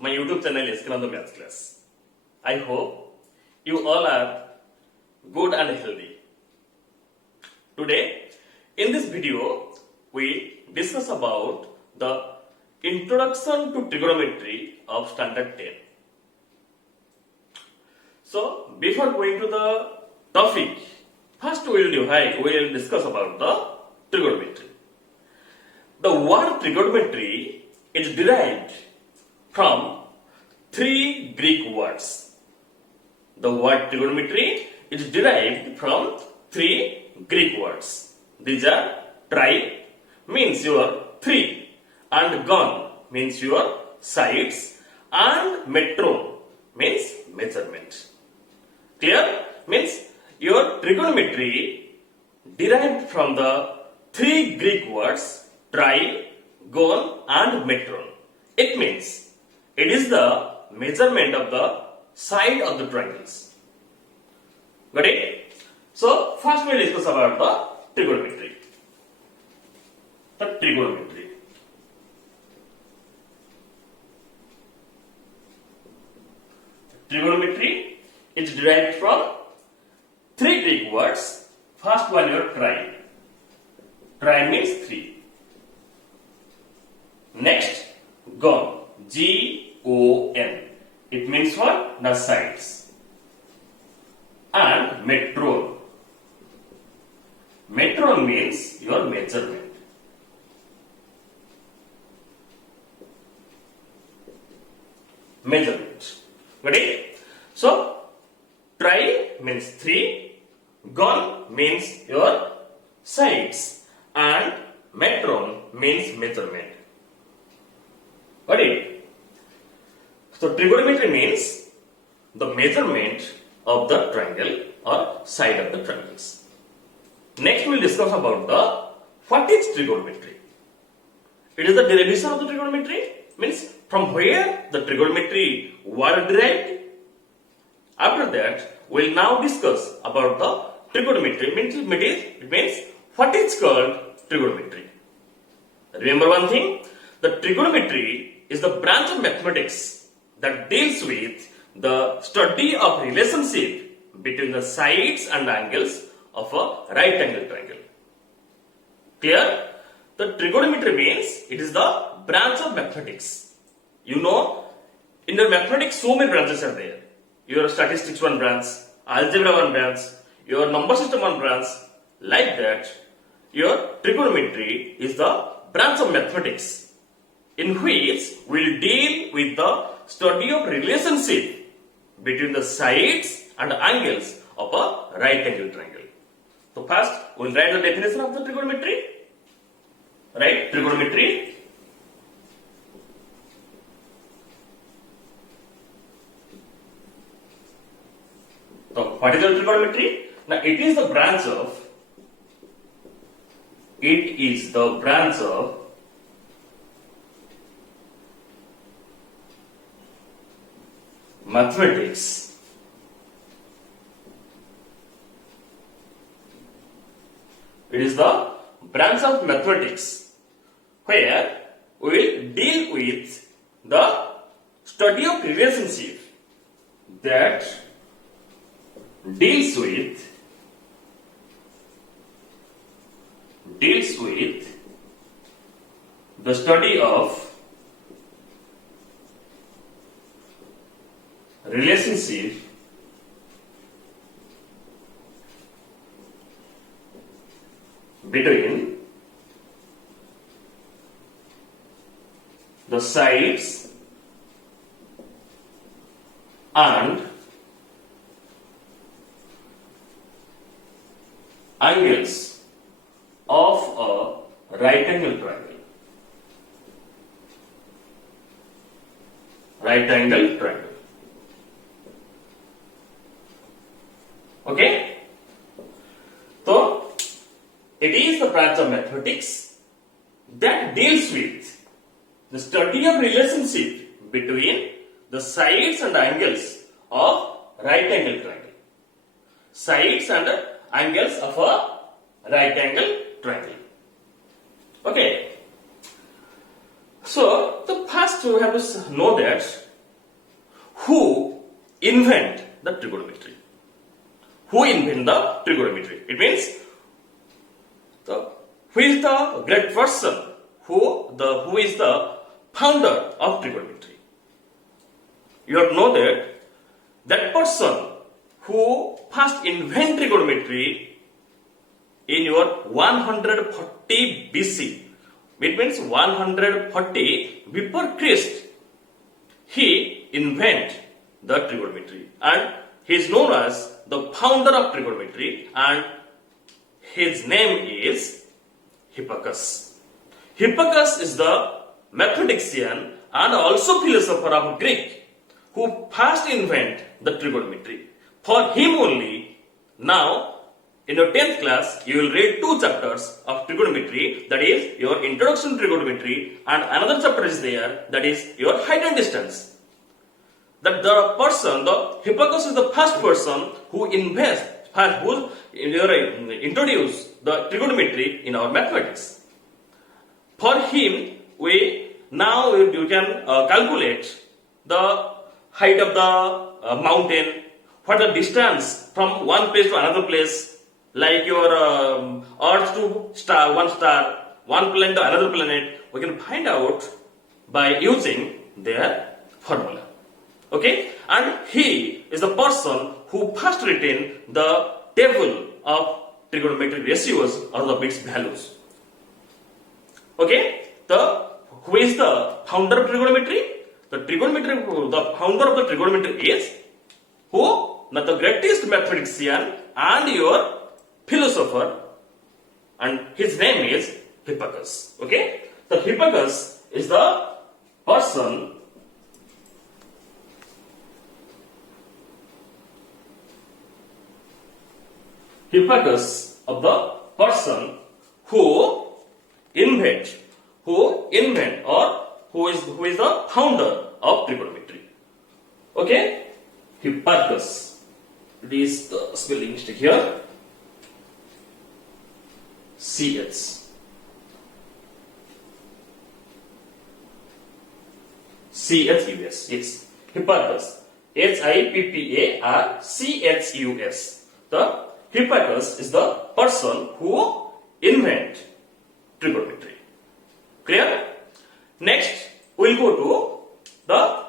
my YouTube channel Escanando Maths Class. I hope you all are good and healthy. Today, in this video, we discuss about the introduction to trigonometry of standard 10. So, before going to the topic, first we will discuss about the trigonometry. The word trigonometry is derived from three Greek words. The word trigonometry is derived from three Greek words. These are tri means your three, and gon means your sides, and metron means measurement. Clear? Means your trigonometry derived from the three Greek words tri, gon and metron. It means it is the measurement of the side of the triangles. Got it? So first we will discuss about the trigonometry. The trigonometry. Trigonometry is derived from three Greek words. First one your tri. Tri means three. Next, gon. G-O-N. It means what? The sides. And metron. Metron means your measurement. Measurement. Got it? So, tri means three. Gon means your sides. And metron means measurement. Got it? So trigonometry means the measurement of the triangle or side of the triangles. Next we will discuss about what is trigonometry. It is the derivation of the trigonometry, means from where the trigonometry were derived. After that we will now discuss about the trigonometry. It means what is called trigonometry. Remember one thing, the trigonometry is the branch of mathematics that deals with the study of relationship between the sides and angles of a right angle triangle. Clear? The trigonometry means it is the branch of mathematics. You know, in the mathematics so many branches are there. Your statistics one branch, algebra one branch, your number system one branch. Like that, your trigonometry is the branch of mathematics in which will deal with the study of relationship between the sides and angles of a right angle triangle. So first we will write the definition of the trigonometry. Right? Trigonometry. So what is the trigonometry? Now it is the branch of mathematics it is the branch of mathematics where we will deal with the study of relationship that deals with the study of relationship between the sides and angles of a right angle triangle. Right angle triangle. Okay? So, it is the branch of mathematics that deals with the study of relationship between the sides and angles of right angle triangle. Sides and angles of a right angle triangle. Okay. So the first we have to know that who invent the trigonometry. Who invent the trigonometry? It means who is the great person? Who is the founder of trigonometry? You have to know that person who first invent trigonometry in your 140 BC. It means 140 before Christ. He invent the trigonometry and he is known as the founder of trigonometry and his name is Hipparchus. Hipparchus is the mathematician and also philosopher of Greek who first invent the trigonometry. For him only, now in your 10th class, you will read 2 chapters of trigonometry, that is your introduction to trigonometry, and another chapter is there, that is your height and distance. That the Hipparchus is the first person who introduced the trigonometry in our mathematics. For him, you can calculate the height of the mountain, what the distance from one place to another place, like your Earth to one star, one planet to another planet, we can find out by using their formula. Okay? And he is the person who first written the table of trigonometric ratios or the bits values. Okay? Who is the founder of trigonometry? The founder of the trigonometry is who? Not the greatest mathematician and your philosopher, and his name is Hipparchus. Okay? So Hipparchus is the person who invent or who is the founder of trigonometry. Okay? Hipparchus. It is the spelling mistake here. CH. CHUS. Yes. Hipparchus. HIPPARCHUS. The Hipparchus is the person who invent trigonometry. Clear? Next, we will go to the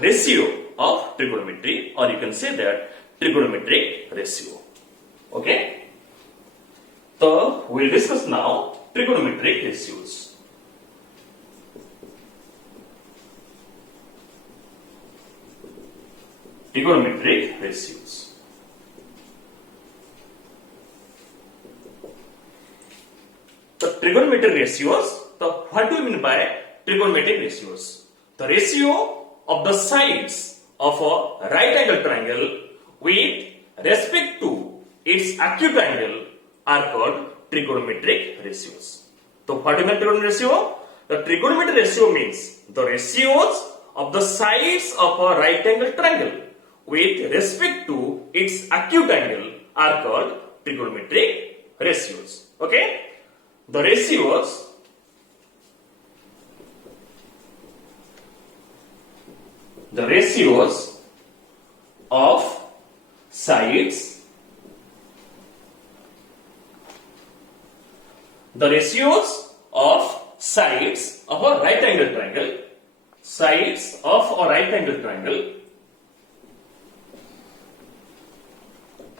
ratio of trigonometry, or you can say that trigonometric ratio. Okay? So, we will discuss now trigonometric ratios. Trigonometric ratios. The trigonometric ratios, what do you mean by trigonometric ratios? The ratio of the sides of a right angle triangle with respect to its acute angle are called trigonometric ratios. So what do you mean trigonometric ratio? The trigonometric ratio means the ratios of the sides of a right angle triangle with respect to its acute angle are called trigonometric ratios. Okay? The ratios of sides of a right angle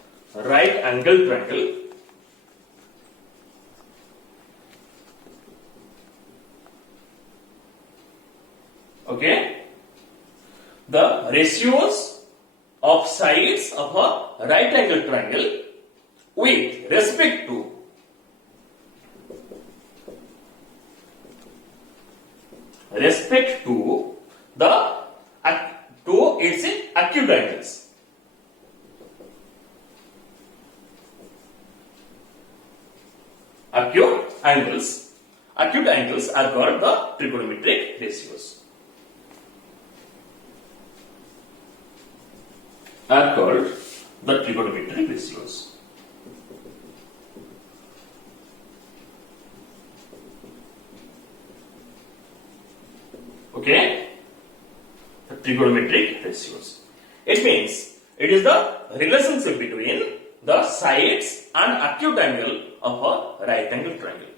triangle, okay, the ratios of sides of a right angle triangle with respect to its acute angles. Acute angles are called the trigonometric ratios. Okay? The trigonometric ratios. It means it is the relationship between the sides and acute angle of a right angle triangle.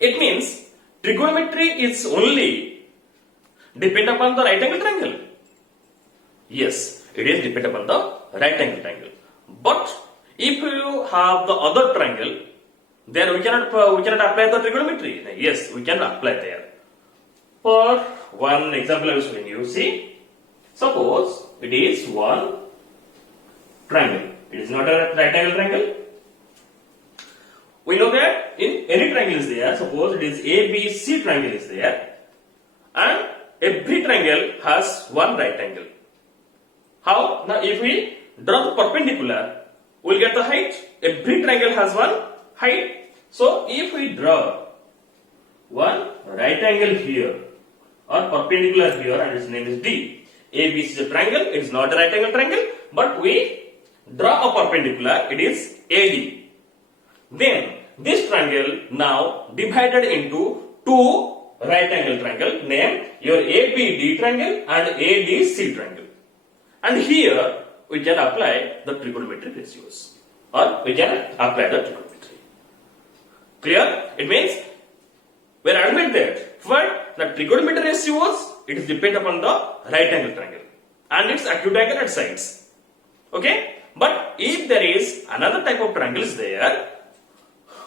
It means trigonometry is only depend upon the right angle triangle. Yes, it is depend upon the right angle triangle. But if you have the other triangle, then we cannot apply the trigonometry. Yes, we can apply there. For one example, I will show you. See, suppose it is one triangle. It is not a right angle triangle. We know that in any triangle is there. Suppose it is ABC triangle is there, and every triangle has one right angle. How? Now, if we draw the perpendicular, we will get the height. Every triangle has one height. So, if we draw one right angle here or perpendicular here, and its name is D. ABC is a triangle. It is not a right angle triangle, but we draw a perpendicular. It is AD. Then this triangle now divided into two right angle triangle named your ABD triangle and ADC triangle. And here we can apply the trigonometric ratios, or we can apply the trigonometry. Clear? It means we are admit that for the trigonometric ratios, it is depend upon the right angle triangle and its acute angle at sides. Okay? But if there is another type of triangle is there,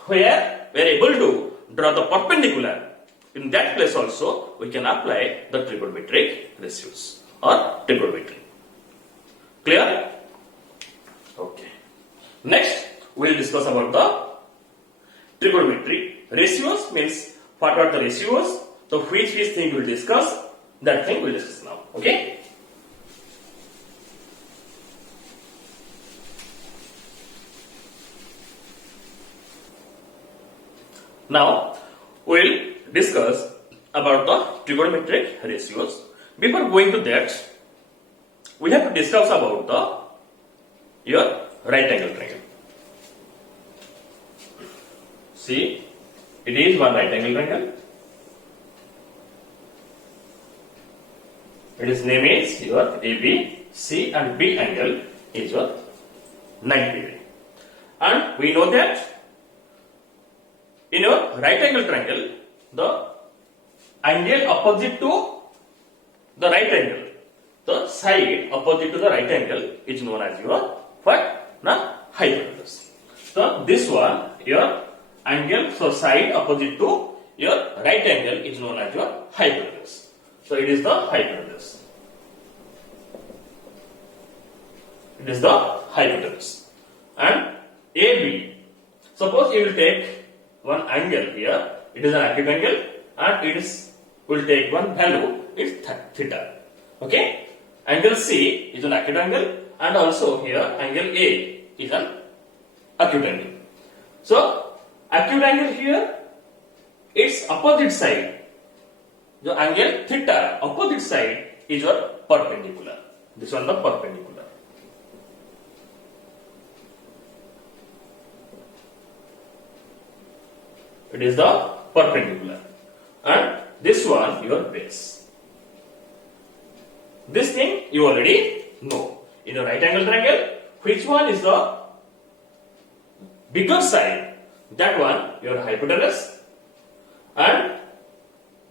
where we are able to draw the perpendicular, in that place also we can apply the trigonometric ratios or trigonometry. Clear? Okay. Next, we will discuss about the trigonometry. Ratios means what are the ratios, so which thing we will discuss, that thing we will discuss now. Okay? Now, we will discuss about the trigonometric ratios. Before going to that, we have to discuss about your right angle triangle. See, it is one right angle triangle. Its name is your AB, C and B angle is your 90 degree. And we know that in your right angle triangle, the angle opposite to the right angle, the side opposite to the right angle is known as your what? Now, hypotenuse. So this one, your angle, so side opposite to your right angle is known as your hypotenuse. So it is the hypotenuse. It is the hypotenuse. And AB. Suppose you will take one angle here, it is an acute angle, and it is will take one value, it's theta. Okay? Angle C is an acute angle, and also here angle A is an acute angle. So acute angle here, its opposite side, the angle theta, opposite side is your perpendicular. This one the perpendicular. It is the perpendicular, and this one your base. This thing you already know. In a right angle triangle, which one is the bigger side? That one your hypotenuse, and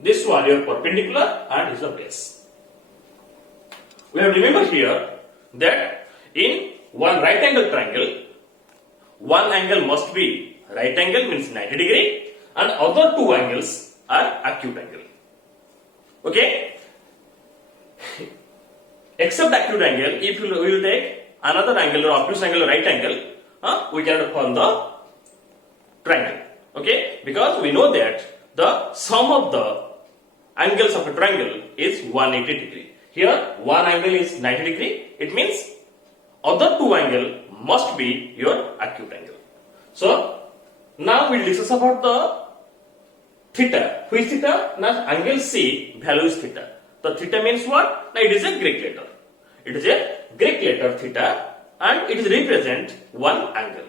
this one your perpendicular, and is the base. We have to remember here that in one right angle triangle, one angle must be right angle, means 90 degree, and other two angles are acute angle. Okay? Except acute angle, if we will take another angle or obtuse angle or right angle, we cannot form the triangle. Okay? Because we know that the sum of the angles of a triangle is 180 degree. Here one angle is 90 degree. It means other two angle must be your acute angle. So now we will discuss about the theta. Which theta? Now angle C value is theta. The theta means what? Now it is a Greek letter. It is a Greek letter theta, and it is represent one angle.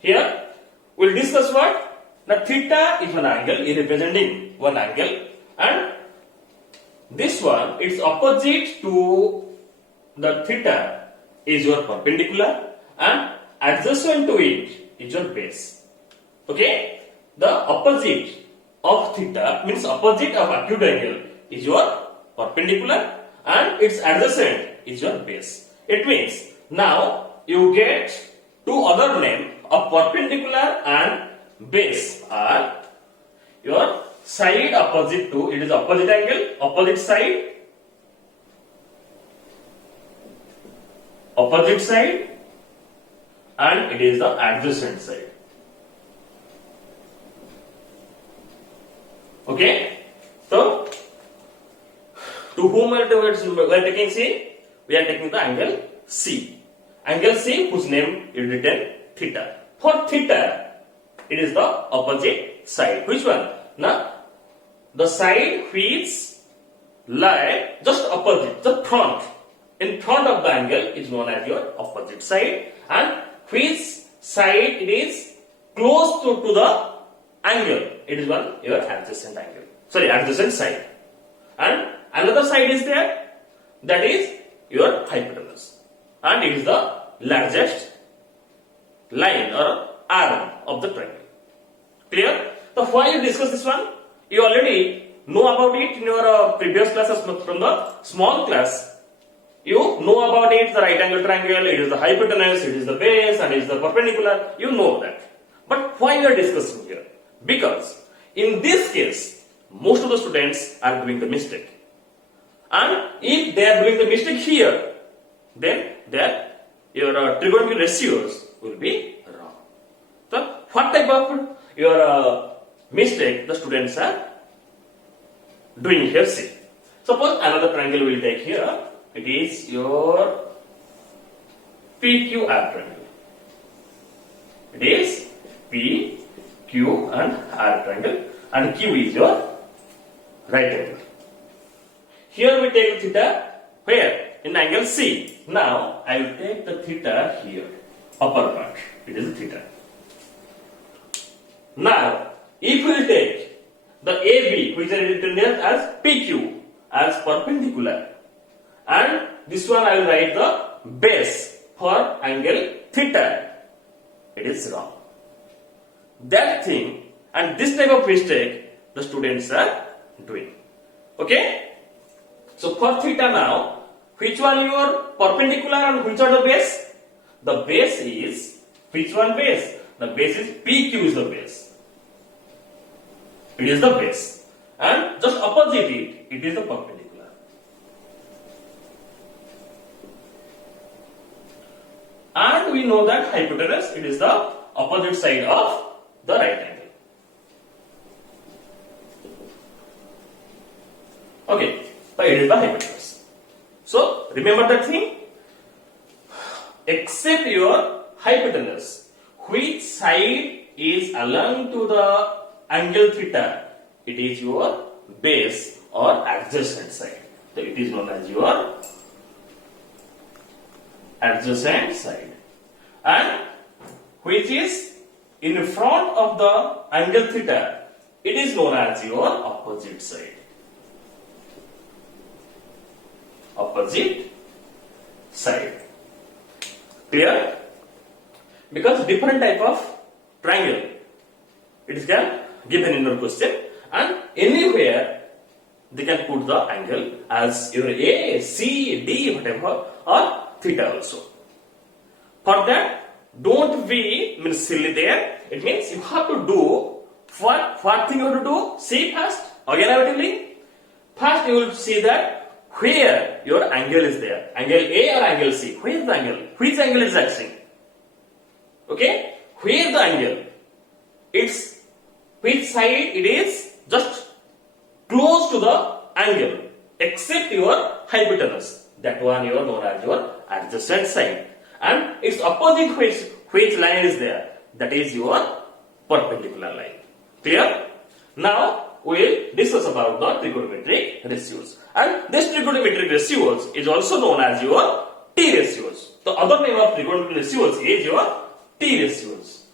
Here we will discuss what? Now theta is one angle, is representing one angle, and this one, its opposite to the theta is your perpendicular and adjacent to it is your base. Okay? The opposite of theta means opposite of acute angle is your perpendicular and its adjacent is your base. It means now you get two other names of perpendicular and base are your side opposite to, it is opposite angle, opposite side, and it is the adjacent side. Okay? So, to whom we are taking C? We are taking the angle C. Angle C whose name is written theta. For theta, it is the opposite side. Which one? Now, the side which lie just opposite, the front, in front of the angle is known as your opposite side, and which side it is close to the angle, it is one your adjacent angle. Sorry, adjacent side. And another side is there, that is your hypotenuse, and it is the largest line or arm of the triangle. Clear? So why you discuss this one? You already know about it in your previous classes from the small class. You know about it, the right angle triangle, it is the hypotenuse, it is the base, and it is the perpendicular. You know that. But why we are discussing here? Because in this case, most of the students are doing the mistake. And if they are doing the mistake here, then your trigonometric ratios will be wrong. So, what type of your mistake the students are doing here? See, suppose another triangle we will take here. It is your PQR triangle. It is P, Q and R triangle, and Q is your right angle. Here we take theta where? In angle C. Now I will take the theta here, upper part. It is theta. Now, if we will take the AB, which is written as PQ, as perpendicular, and this one I will write the base for angle theta, it is wrong. That thing and this type of mistake the students are doing. Okay? So for theta now, which one your perpendicular and which are the base? The base is, which one base? The base is PQ is the base. It is the base. And just opposite it is the perpendicular. And we know that hypotenuse, it is the opposite side of the right angle. Okay, so it is the hypotenuse. So remember that thing. Except your hypotenuse, which side is along to the angle theta, it is your base or adjacent side. So it is known as your adjacent side, and which is in front of the angle theta, it is known as your opposite side. Opposite side. Clear? Because different type of triangle it is given in your question, and anywhere they can put the angle as your A, C, D, whatever, or theta also. For that, don't be means silly there. It means you have to do what thing you have to do? See first, organizatively. First you will see that where your angle is there. Angle A or angle C. Where is the angle? Which angle is acting? Okay? Where the angle? It's which side it is just close to the angle except your hypotenuse. That one you are known as your adjacent side, and its opposite which line is there, that is your perpendicular line. Clear? Now we will discuss about the trigonometric ratios, and this trigonometric ratios is also known as your T ratios. The other name of trigonometric ratios is your T ratios.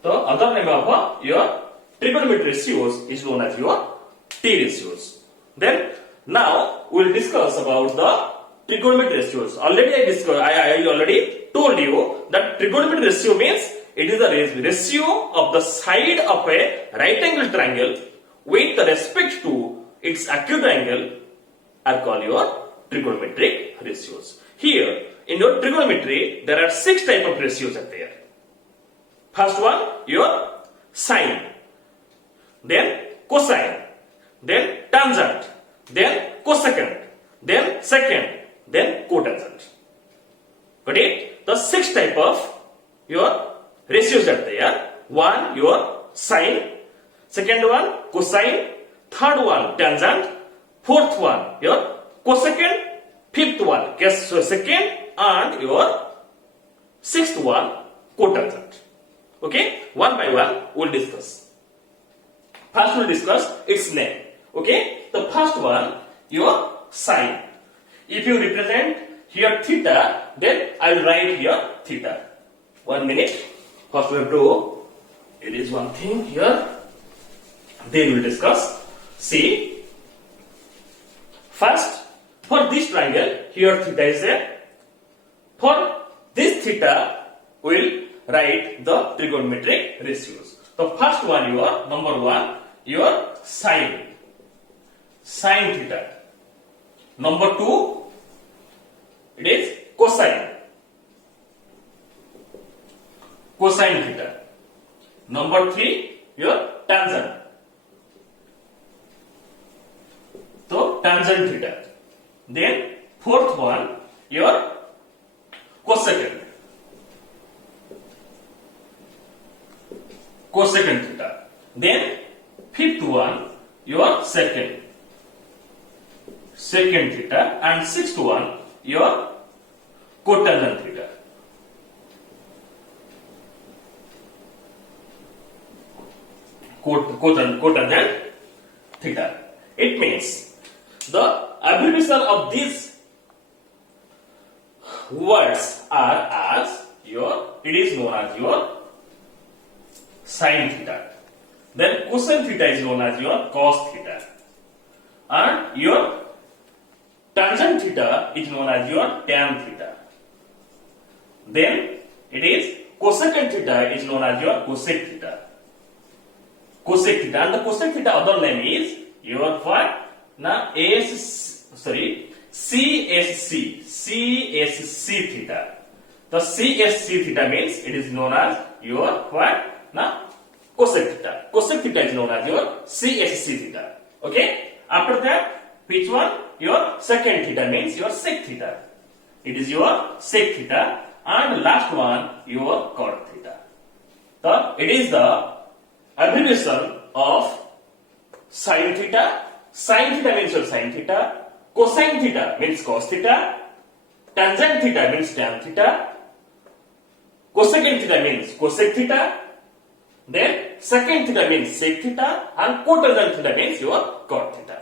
The other name of your trigonometric ratios is known as your T ratios. Then now we will discuss about the trigonometric ratios. Already I already told you that trigonometric ratio means it is the ratio of the side of a right angle triangle with respect to its acute angle are called your trigonometric ratios. Here in your trigonometry there are 6 type of ratios are there. First one your sine, then cosine, then tangent, then cosecant, then secant, then cotangent. Got it? The 6 type of your ratios are there. One your sine, second one cosine, third one tangent, fourth one your cosecant, fifth one secant, and your sixth one cotangent. Okay, one by one we'll discuss. First we'll discuss its name. Okay, the first one your sine. If you represent here theta, then I will write here theta. 1 minute. First we have to erase one thing here. Then we'll discuss. See, first for this triangle here theta is there. For this theta we will write the trigonometric ratios. The first one your number 1 your sine theta. Number 2 it is cosine theta. Number 3 your tangent. So tangent theta. Then fourth one your cosecant theta. Then fifth one your secant theta, and sixth one your cotangent theta. Cotangent theta. It means the abbreviation of these words are as your, it is known as your sine theta. Then cosine theta is known as your cos theta. And your tangent theta is known as your tan theta. Then it is cosecant theta is known as your cosec theta. Cosec theta, and the cosec theta other name is your what? Now CSC theta. The CSC theta means it is known as your what? Now cosec theta. Cosec theta is known as your CSC theta. Okay? After that, which one? Your secant theta means your sec theta. It is your sec theta. And last one, your cot theta. So it is the abbreviation of sine theta. Sine theta means your sine theta. Cosine theta means cos theta. Tangent theta means tan theta. Cosecant theta means cosec theta. Then secant theta means sec theta, and cotangent theta means your cot theta.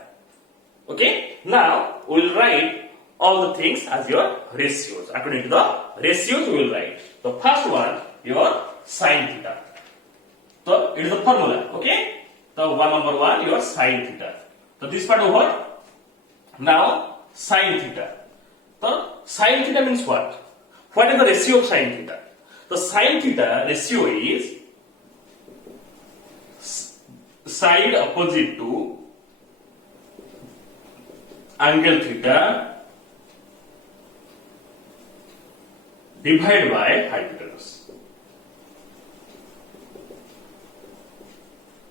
Okay? Now we will write all the things as your ratios. According to the ratios we will write. The first one your sine theta. So it is the formula. Okay? So number 1 your sine theta. So this part over. Now sine theta. So sine theta means what? What is the ratio of sine theta? The sine theta ratio is side opposite to angle theta divided by hypotenuse.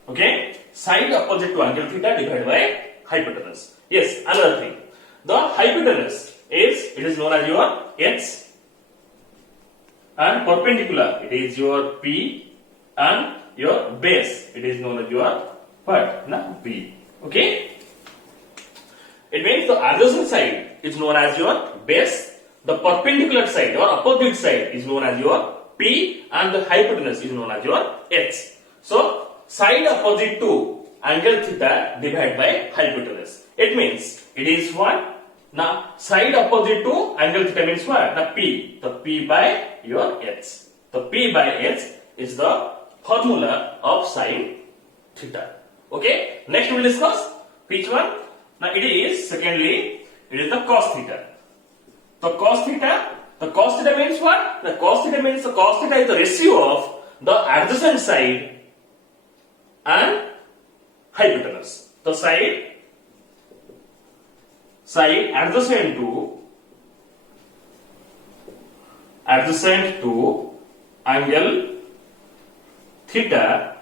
Okay? Side opposite to angle theta divided by hypotenuse. Yes, another thing. The hypotenuse is, it is known as your h, and perpendicular it is your p, and your base it is known as your what? B. Okay? It means the adjacent side is known as your base, the perpendicular side or opposite side is known as your P, and the hypotenuse is known as your H. So side opposite to angle theta divided by hypotenuse. It means it is what? Now side opposite to angle theta means what? The P. The P by your H. The P by H is the formula of sine theta. Okay, next we will discuss which one. Now it is secondly, it is the cos theta. The cos theta means what? The cos theta means the cos theta is the ratio of the adjacent side and hypotenuse. The side adjacent to angle theta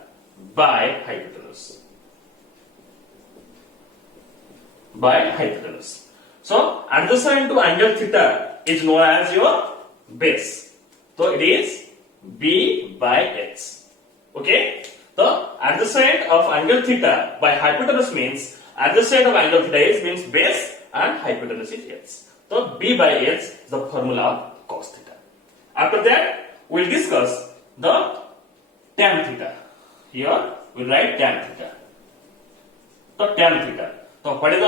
by hypotenuse. So adjacent to angle theta is known as your base. So it is B by H. Okay. The adjacent of angle theta by hypotenuse means adjacent of angle theta means base and hypotenuse is H. So B by H is the formula of cos theta. After that, we will discuss the tan theta. Here we will write tan theta. So tan theta. So what is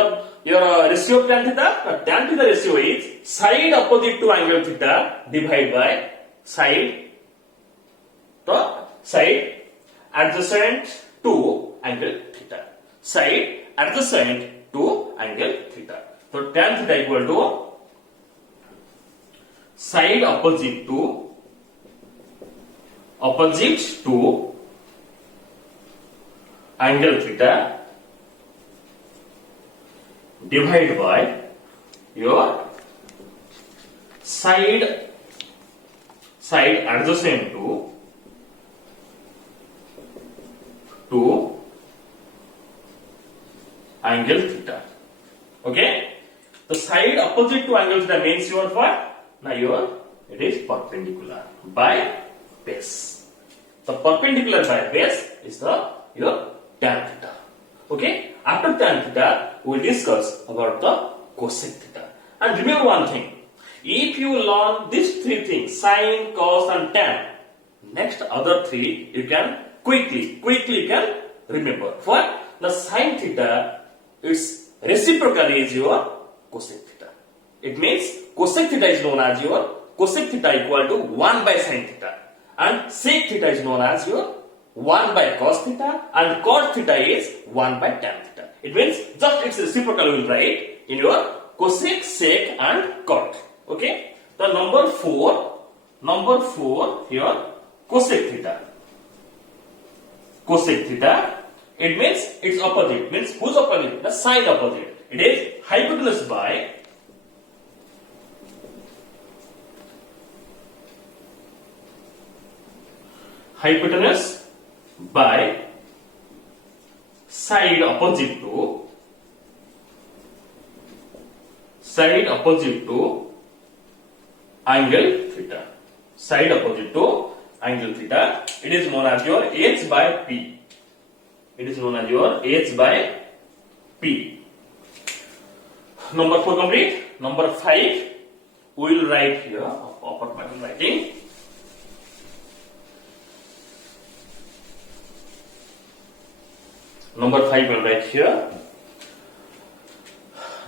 your ratio of tan theta? The tan theta ratio is side opposite to angle theta divided by side adjacent to angle theta. Side adjacent to angle theta. So tan theta equal to side opposite to angle theta divided by your side adjacent to angle theta. Okay? The side opposite to angle theta means your what? Now it is perpendicular by base. The perpendicular by base is your tan theta. Okay? After tan theta, we will discuss about the cosec theta. And remember one thing. If you learn these three things, sine, cos and tan, next other three you can quickly can remember. What? The sine theta is reciprocally is your cosec theta. It means cosec theta is known as your cosec theta equal to 1 by sine theta, and sec theta is known as your 1 by cos theta, and cot theta is 1 by tan theta. It means just its reciprocal we will write in your cosec, sec and cot. Okay? The number 4 here cosec theta. Cosec theta, it means its opposite. Means whose opposite? The sine opposite. It is hypotenuse by side opposite to angle theta. Side opposite to angle theta. It is known as your H by P. It is known as your H by P. Number 4 complete. Number 5 we will write here. Upper part writing. Number 5 will write here.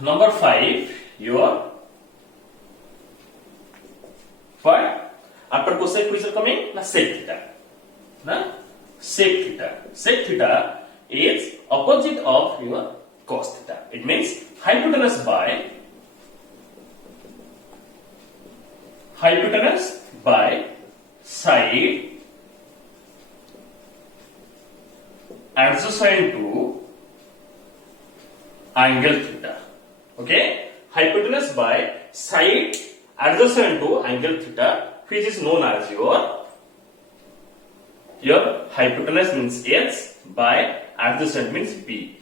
Number 5, your what? After cosec which is coming? Na sec theta. Sec theta is opposite of your cos theta. It means hypotenuse by side adjacent to angle theta. Okay? Hypotenuse by side adjacent to angle theta, which is known as your hypotenuse means H by adjacent means B.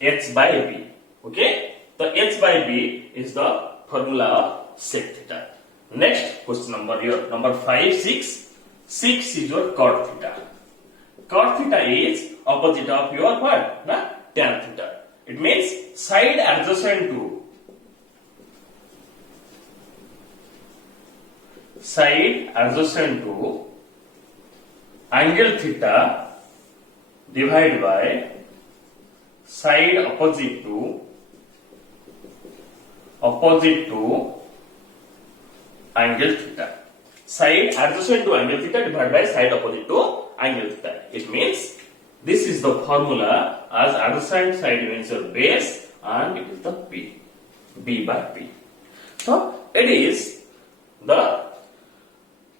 H by B. Okay? The H by B is the formula of sec theta. Next question number 5, 6. 6 is your cot theta. Cot theta is opposite of your what? The tan theta. It means side adjacent to angle theta divided by side opposite to angle theta. Side adjacent to angle theta divided by side opposite to angle theta. It means This is the formula as adjacent side means your base and it is the P. B by P. So it is the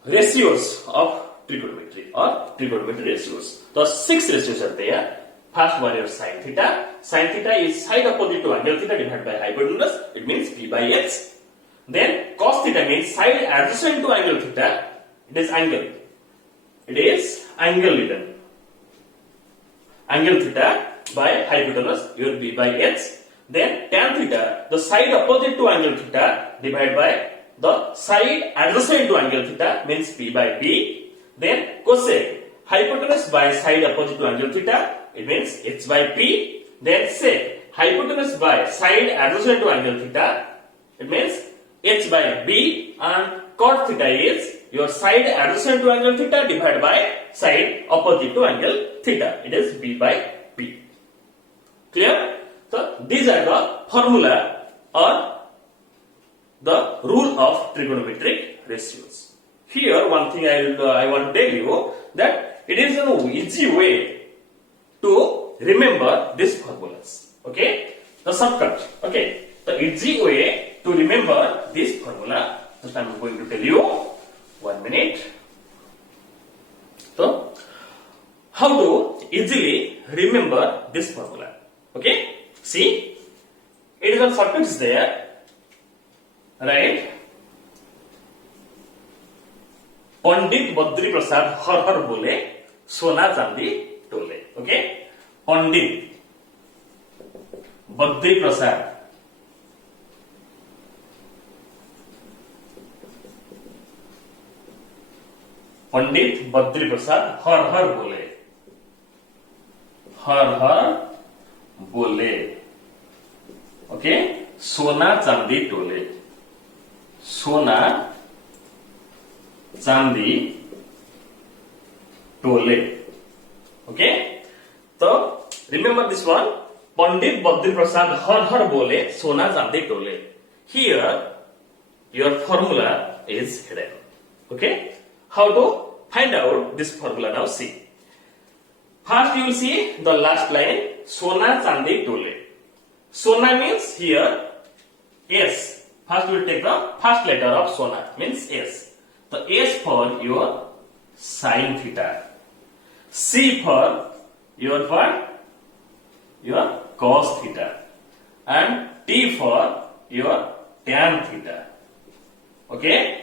ratios of trigonometry or trigonometry ratios. The 6 ratios are there. First one is sin theta. Sin theta is side opposite to angle theta divided by hypotenuse. It means P by X. Then cos theta means side adjacent to angle theta. It is angle. It is angle written. Angle theta by hypotenuse, your B by X. Then tan theta, the side opposite to angle theta divided by the side adjacent to angle theta means P by B. Then cosec, hypotenuse by side opposite to angle theta, it means H by P. Then sec, hypotenuse by side adjacent to angle theta, it means H by B. And cot theta is your side adjacent to angle theta divided by side opposite to angle theta. It is B by P. Clear? So these are the formula or the rule of trigonometric ratios. Here one thing I want to tell you that it is an easy way to remember these formulas. Okay? The shortcut. Okay? The easy way to remember this formula. Just I am going to tell you. 1 minute. So, how to easily remember this formula? Okay? See, it is on shortcuts there. Right? Pandit Badri Prasad har har bole, sona chandi tole. Okay? Pandit Badri Prasad Pandit Badri Prasad हर हर बोले, हर हर बोले. Okay, सोना चांदी टोले, सोना चांदी टोले. Okay, तो remember this one. Pandit Badri Prasad हर हर बोले, सोना चांदी टोले. Here your formula is hidden. Okay, how to find out this formula now? See, first you will see the last line, sona chandi tole. Sona means here S. First we will take the first letter of sona, means S. The S for your sin theta, C for your cos theta, and T for your tan theta. Okay,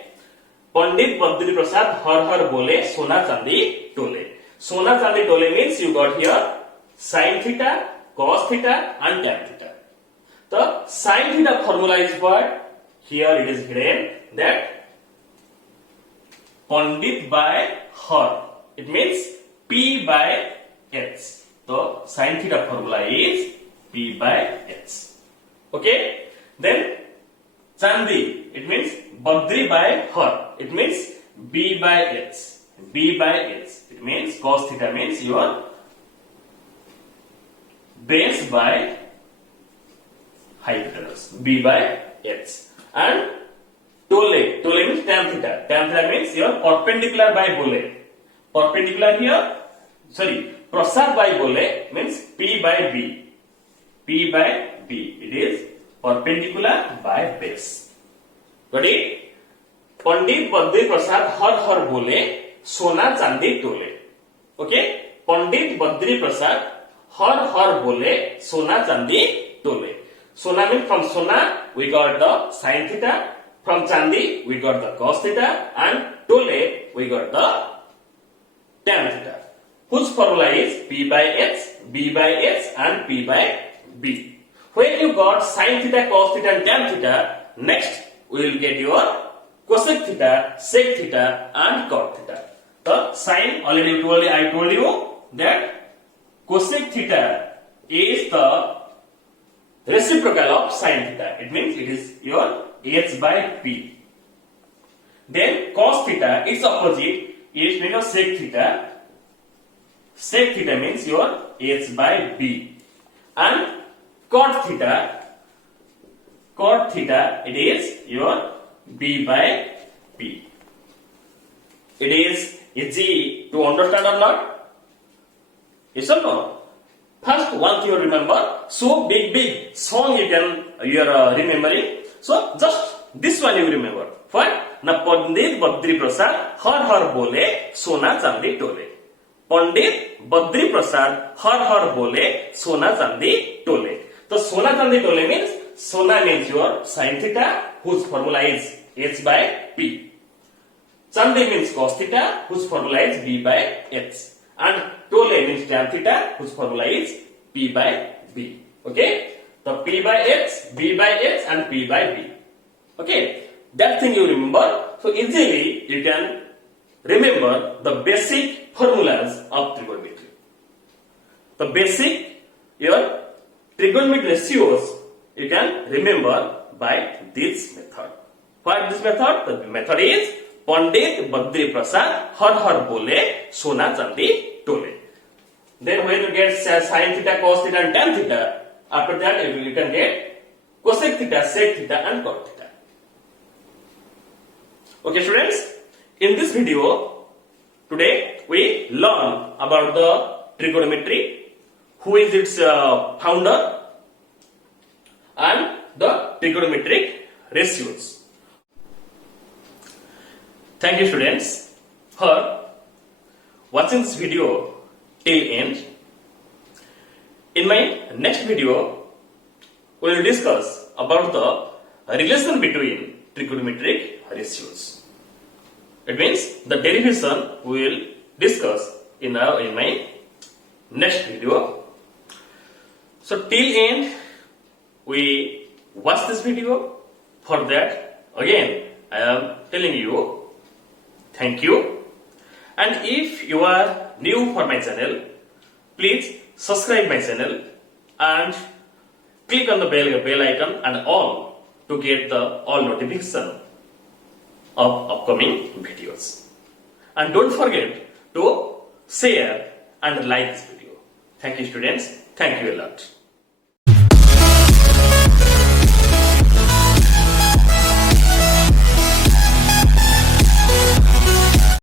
Pandit Badri Prasad har har bole, sona chandi tole. Sona chandi tole means you got here sin theta, cos theta and tan theta. The sin theta formula is what? Here it is hidden, that Pandit by har. It means P by H. So sin theta formula is P by H. Okay, then Chandi, it means Badri by har. It means B by H. B by H. It means cos theta means your base by hypotenuse. B by H. And Tole. Tole means tan theta. Tan theta means your perpendicular by Bole. Perpendicular here. Sorry. Prasad by Bole means P by B. P by B. It is perpendicular by base. Got it? Pandit Badri Prasad हर हर बोले, सोना चांदी टोले. Okay? Pandit Badri Prasad हर हर बोले, सोना चांदी टोले. Sona means from sona we got the sin theta, from chandi we got the cos theta, and tole we got the tan theta. Whose formula is P by H, B by H and P by B. When you got sin theta, cos theta and tan theta, next we will get your cosec theta, sec theta and cot theta. The sin already I told you that cosec theta is the reciprocal of sin theta. It means it is your H by P. Then cos theta, its opposite is your sec theta. Sec theta means your H by B. And cot theta, it is your B by P. It is easy to understand or not? Yes or no? First, one thing you remember. So big song you are remembering. So just this one you remember. What? Na Pandit Badri Prasad har bole sona chandi tole. Pandit Badri Prasad har bole sona chandi tole. So sona chandi tole means sona means your sin theta whose formula is h by p. Chandi means cos theta whose formula is b by h. And tole means tan theta whose formula is p by b. Okay? So p by h, b by h and p by b. Okay? That thing you remember. So easily you can remember the basic formulas of trigonometry. The basic your trigonometric ratios you can remember by this method. What this method? The method is Pandit Badri Prasad har bole sona chandi tole. Then when you get sin theta, cos theta and tan theta, after that you can get cosec theta, sec theta and cot theta. Okay students, in this video, today we learn about the trigonometry, who is its founder and the trigonometric ratios. Thank you students for watching this video till end. In my next video, we will discuss about the relation between trigonometric ratios. It means the derivation we will discuss in my next video. So till end, we watch this video. For that, again, I am telling you, thank you. And if you are new for my channel, please subscribe my channel and click on the bell icon and all to get the all notification of upcoming videos. And don't forget to share and like this video. Thank you students. Thank you a lot.